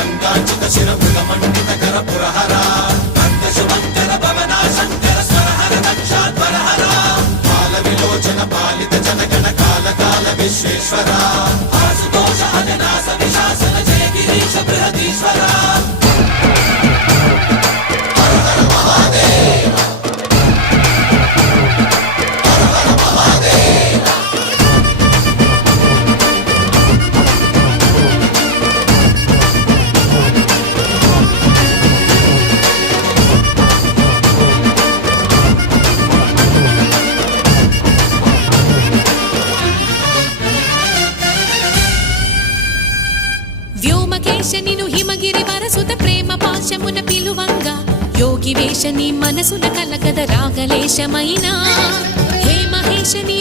గంగాచిత శిరమృగమండిత కర పురహర భక్త శుభంకర భవనా శంకర స్వరహర దక్షాధ్వరహర పాల విలోచన పాలిత జనగణ కాల కాల విశ్వేశ్వర ఆశుతోష అజనాస విశాసన జయ గిరీశ బృహదీశ్వర వ్యోమకేశనిను హిమగిరి వరసుత ప్రేమ పాశమున పిలువంగా యోగి వేషని మనసున కలగద రాగలేశమైనా హే మహేశని